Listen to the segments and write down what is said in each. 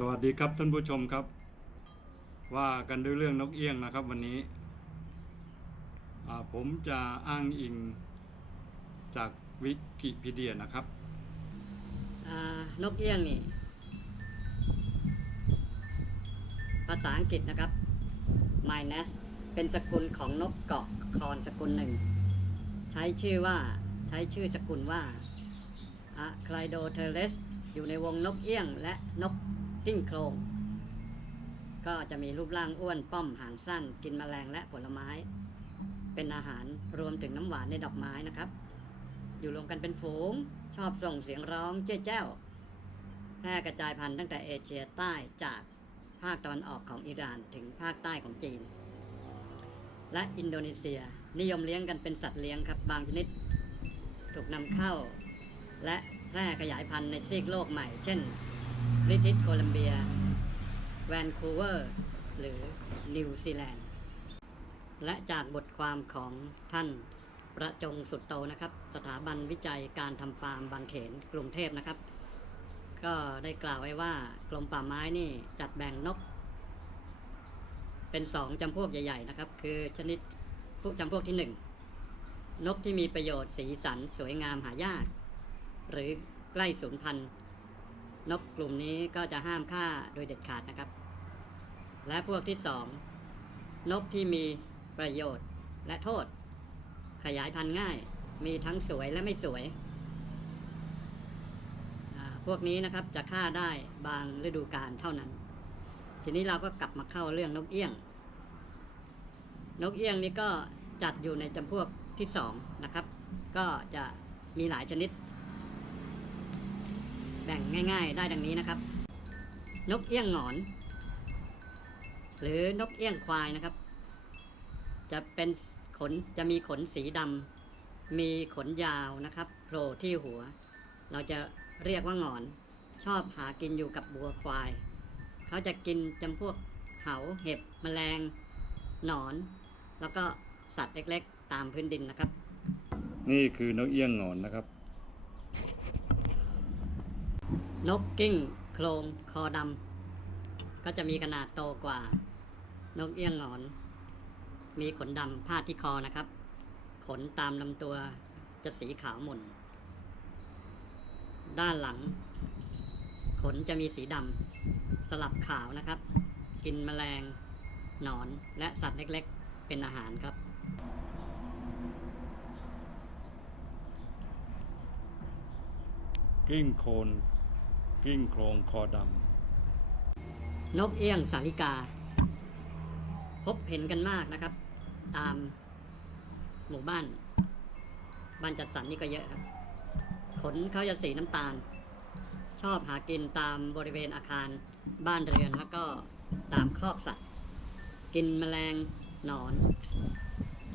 สวัสดีครับท่านผู้ชมครับ ว่ากันด้วยเรื่องนกเอี้ยงนะครับ วันนี้ผมจะอ้างอิงจากวิกิพีเดียนะครับนกเอี้ยงนี่ ภาษาอังกฤษนะครับ m y n e s เป็นสกุลของนกเกาะคอนสกุลหนึ่ง ใช้ชื่อว่าใช้ชื่อสกุลว่า a c l y d o t e r e s อยู่ในวงนกเอี้ยงและนก กิ้งโครงก็จะมีรูปร่างอ้วนป้อมหางสั้น กินแมลงและผลไม้ เป็นอาหารรวมถึงน้ำหวานในดอกไม้นะครับ อยู่รวมกันเป็นฝูง ชอบส่งเสียงร้องเจ้ยแจ้วแพร่กระจายพันธุ์ตั้งแต่เอเชียใต้จากภาคตะวันออกของอิหร่านถึงภาคใต้ของจีน และอินโดนีเซียนิยมเลี้ยงกันเป็นสัตว์เลี้ยงครับ บางชนิด ถูกนำเข้า และแพร่ขยายพันธุ์ในซีกโลกใหม่ เช่น บริติชโคลัมเบีย แวนคูเวอร์ หรือนิวซีแลนด์ และจากบทความของท่านประจงสุดโตนะครับ สถาบันวิจัยการทำฟาร์มบางเขนกรุงเทพนะครับ ก็ได้กล่าวไว้ว่ากรมป่าไม้นี่จัดแบ่งนก เป็นสองจำพวกใหญ่ ๆ นะครับ คือชนิดพวกจำพวกที่หนึ่งนกที่มีประโยชน์สีสันสวยงามหายาก หรือใกล้สูญพันธุ์ นกกลุ่มนี้ก็จะห้ามฆ่าโดยเด็ดขาดนะครับ และพวกที่สองนกที่มีประโยชน์และโทษ ขยายพันธุ์ง่าย มีทั้งสวยและไม่สวย พวกนี้นะครับจะฆ่าได้บางฤดูกาลเท่านั้น ทีนี้เราก็กลับมาเข้าเรื่องนกเอี้ยง นกเอี้ยงนี่ก็จัดอยู่ในจำพวกที่สองนะครับ ก็จะมีหลายชนิด แบ่งง่าย ๆ ได้ดังนี้นะครับ นกเอี้ยงหงอน หรือนกเอี้ยงควายนะครับ จะเป็นขนจะมีขนสีดำมีขนยาวนะครับโผล่ที่หัว เราจะเรียกว่าหงอน ชอบหากินอยู่กับบัวควาย เขาจะกินจำพวกเหาเห็บแมลง หนอน แล้วก็สัตว์เล็กๆ ตามพื้นดินนะครับ นี่คือนกเอี้ยงหงอนนะครับ นกกิ้งโครงคอดำก็จะมีขนาดโตกว่า นกเอี้ยงหงอน มีขนดำพาดที่คอนะครับ ขนตามลำตัวจะสีขาวหม่น ด้านหลัง ขนจะมีสีดำสลับขาวนะครับ กินแมลง หนอนและสัตว์เล็กๆ เป็นอาหารครับกิ้งโคน กิ้งโครงคอดำนกเอี้ยงสาลิกา พบเห็นกันมากนะครับ ตามหมู่บ้าน บ้านจัดสรรนี่ก็เยอะครับ ขนเขาจะสีน้ำตาล ชอบหากินตามบริเวณอาคารบ้านเรือนแล้วก็ตามคอกสัตว์ กินแมลงหนอน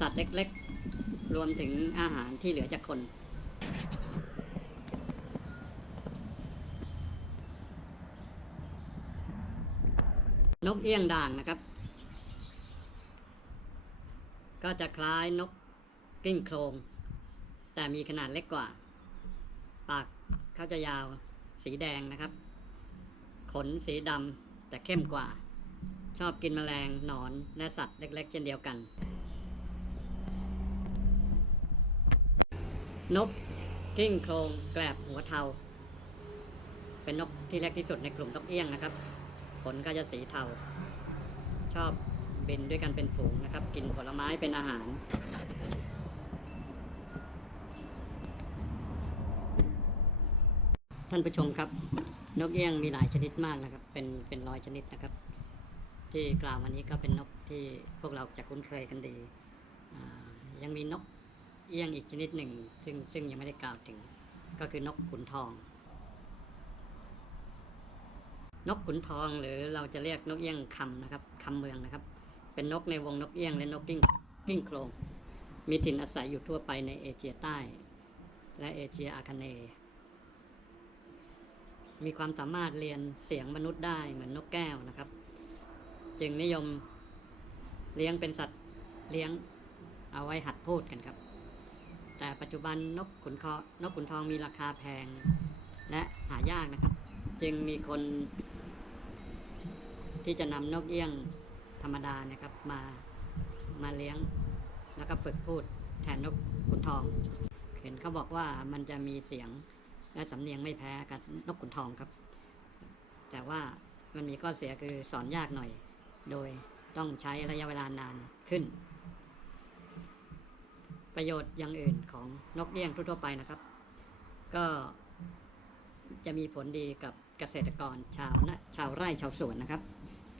สัตว์เล็กๆ รวมถึงอาหารที่เหลือจากคน นกเอี้ยงด่างนะครับ ก็จะคล้ายนกกิ้งโครง แต่มีขนาดเล็กกว่า ปากเขาจะยาวสีแดงนะครับ ขนสีดำแต่เข้มกว่า ชอบกินแมลงหนอนและสัตว์เล็ก ๆ เช่นเดียวกัน นกกิ้งโครงแกลบหัวเทา เป็นนกที่เล็กที่สุดในกลุ่มนกเอี้ยงนะครับ ขนก็จะสีเทา ชอบบินด้วยกันเป็นฝูงนะครับ กินผลไม้เป็นอาหารท่านผู้ชมครับ นกเอี้ยงมีหลายชนิดมากนะครับ เป็นเป็นร้อยชนิดนะครับ ที่กล่าวมานี้ก็เป็นนกที่พวกเราจะคุ้นเคยกันดี ยังมีนกเอี้ยงอีกชนิดหนึ่ง ซึ่งซึ่งยังไม่ได้กล่าวถึง ก็คือนกขุนทอง นกขุนทองหรือเราจะเรียกนกเอี้ยงคำนะครับคำเมืองนะครับ เป็นนกในวงนกเอี้ยงและนกกิ้งกิ้งโครงมีถิ่นอาศัยอยู่ทั่วไปในเอเชียใต้ และเอเชียอาคเนย์มีความสามารถเรียนเสียงมนุษย์ได้เหมือนนกแก้วนะครับ จึงนิยมเลี้ยงเป็นสัตว์เลี้ยงเอาไว้หัดพูดกันครับ แต่ปัจจุบันนกขุนคอนกขุนทองมีราคาแพง และหายากนะครับ จึงมีคน ที่จะนำนกเอี้ยงธรรมดานะครับมามาเลี้ยง แล้วก็ฝึกพูดแทนนกขุนทอง เห็นเขาบอกว่ามันจะมีเสียงและสำเนียงไม่แพ้กับนกขุนทองครับ แต่ว่ามันมีข้อเสียคือสอนยากหน่อย โดยต้องใช้ระยะเวลานานขึ้น ประโยชน์อย่างอื่นของนกเอี้ยงทั่วไปนะครับ ก็จะมีผลดีกับเกษตรกรชาวนะชาวไร่ชาวสวนนะครับ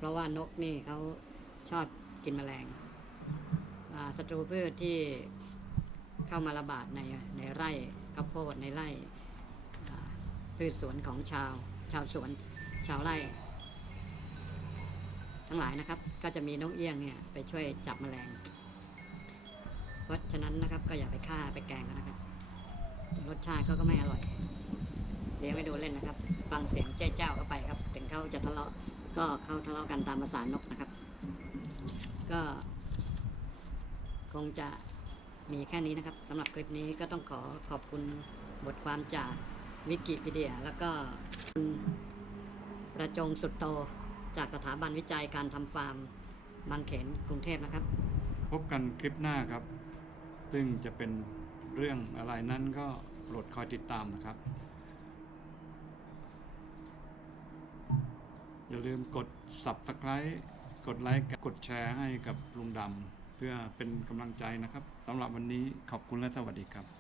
เพราะว่านกนี่เขาชอบกินแมลงศัตรูพืชที่เข้ามาระบาดในในไร่ข้าวโพดในไร่พืชสวนของชาว ชาวสวนชาวไร่ ทั้งหลายนะครับ ก็จะมีนกเอี้ยงเนี่ยไปช่วยจับแมลง เพราะฉะนั้นนะครับก็อย่าไปฆ่าไปแกงกันนะครับ รสชาติเขาก็ไม่อร่อยเดี๋ยวไม่ดูเล่นนะครับ ฟังเสียงเจ้าเจ้าเข้าไปครับ ถึงเขาจะทะเลาะ ก็เขาทะเลาะกันตามภาษานกนะครับ ก็คงจะมีแค่นี้นะครับสำหรับคลิปนี้ก็ต้องขอขอบคุณบทความจากวิกิพีเดีย แล้วก็คุณประจงสุดโต จากสถาบันวิจัยการทำฟาร์มบางเขนกรุงเทพนะครับ พบกันคลิปหน้าครับ ซึ่งจะเป็นเรื่องอะไรนั้นก็โปรดคอยติดตามนะครับ อย่าลืมกด subscribe กดไลค์กดแชร์ให้กับลุงดำเพื่อเป็นกำลังใจนะครับสำหรับวันนี้ขอบคุณและสวัสดีครับ